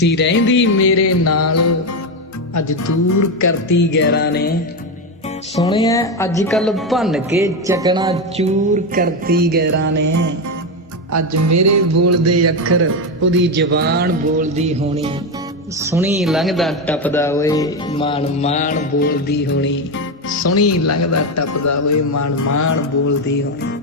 ਸੀ ਰਹਿੰਦੀ ਮੇਰੇ ਨਾਲ, ਅੱਜ ਦੂਰ ਕਰਤੀ ਗੈਰਾਂ ਨੇ। ਸੁਣਿਆ ਅੱਜ ਕੱਲ ਭੰਨ ਕੇ ਚੱਕਣਾ ਚੂਰ ਕਰਤੀ ਗੈਰਾਂ ਨੇ। ਅੱਜ ਮੇਰੇ ਬੋਲਦੇ ਅੱਖਰ ਉਹਦੀ ਜ਼ਬਾਨ ਬੋਲਦੀ ਹੋਣੀ, ਸੁਣੀ ਲੰਘਦਾ ਟੱਪਦਾ ਓਏ ਮਾਣ ਮਾਣ ਬੋਲਦੀ ਹੋਣੀ, ਸੁਣੀ ਲੰਘਦਾ ਟੱਪਦਾ ਓਏ ਮਾਣ ਮਾਣ ਬੋਲਦੀ ਹੋਣੀ।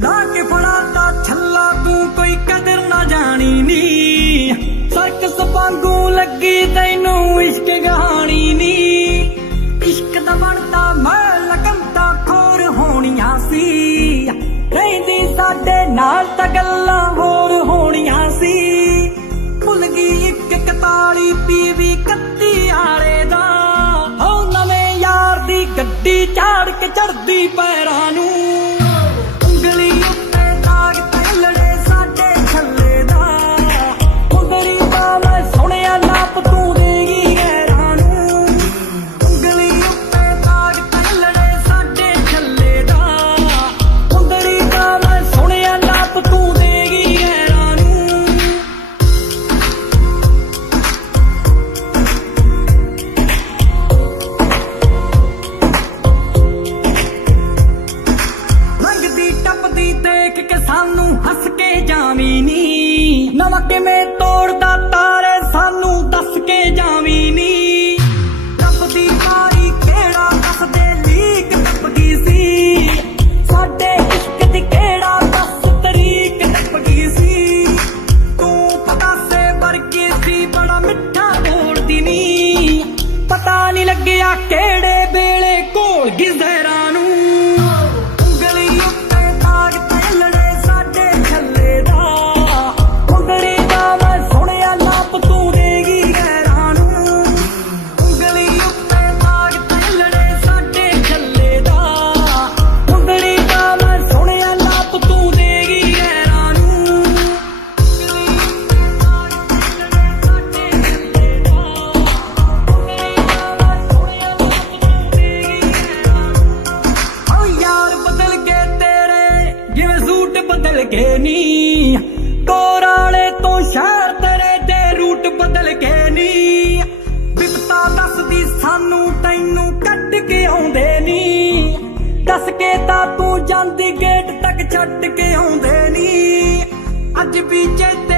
ਲਾ ਕੇ ਫੜਾਤਾ ਛੱਲਾ ਤੂੰ ਕੋਈ ਕਦਰ ਨਾ ਜਾਣੀ ਨੀ, ਸਰਕਸ ਵਾਂਗੂ ਲੱਗੀ ਤੈਨੂੰ ਇਸ਼ਕ ਕਹਾਣੀ ਨੀ। ਇਸ਼ਕ ਦਾ ਬਣਦਾ ਮੈਲ ਕੰਤਾ ਖੋਰ ਹੋਣੀਆਂ ਸੀ, ਰਹਿੰਦੀ ਸਾਡੇ ਨਾਲ ਤਾਂ ਗੱਲਾਂ ਹੋਰ ਹੋਣੀਆਂ ਸੀ। ਭੁੱਲ ਗਈ 141 ਪੀਵੀ 31 ਆਲੇ ਦਾ, ਹੋ ਨਵੇਂ ਯਾਰ ਦੀ ਗੱਡੀ ਝਾੜ ਕੇ ਚੜਦੀ ਪੈਰਾਂ ਨੂੰ। ਦੇਖ ਕੇ ਸਾਨੂੰ ਹੱਸ ਕੇ ਜਾਵੀਂ ਨੀ, ਨਵਾਂ ਕਿਵੇਂ ਤੋੜਦਾ ਤਾਰੇ ਸਾਨੂੰ ਦੱਸ ਕੇ ਜਾਵੀਂ ਨੀ। ਰੱਬ ਦੀ ਮਾਰੀ ਕਿਹੜਾ ਦੱਸਦੇ ਲੀਕ ਟੱਪ ਗਈ ਸੀ, ਸਾਡੇ ਇਸ਼ਕ ਦੀ ਕਿਹੜਾ ਦੱਸ ਤਰੀਕ ਟੱਪ ਗਈ ਸੀ। ਤੂੰ ਪਤਾਸੇ ਵਰਗੀ ਸੀ ਬੜਾ ਮਿੱਠਾ ਬੋਲਦੀ ਨੀ, ਪਤਾ ਨੀ ਲੱਗਿਆ ਕਿਹੜੇ ਵੇਲੇ ਘੋਲ ਗਈ ਜ਼ਹਿਰਾਂ ਨੂੰ। ਬਦਲ ਕੇ ਨੀ ਕੋਰਾਲੇ ਤੋਂ ਸ਼ਹਿਰ ਤੇਰੇ ਦੇ ਰੂਟ ਬਦਲ ਕੇ ਨੀ। ਬਿਪਤਾ ਦੱਸਦੀ ਸਾਨੂੰ ਤੈਨੂੰ ਕੱਢ ਕੇ ਆਉਂਦੇ ਨੀ, ਦੱਸ ਕੇ ਤਾਂ ਤੂੰ ਜਾਂਦੀ ਗੇਟ ਤੱਕ ਛੱਡ ਕੇ ਆਉਂਦੇ ਨੀ। ਅੱਜ ਵੀ ਚੇਤੇ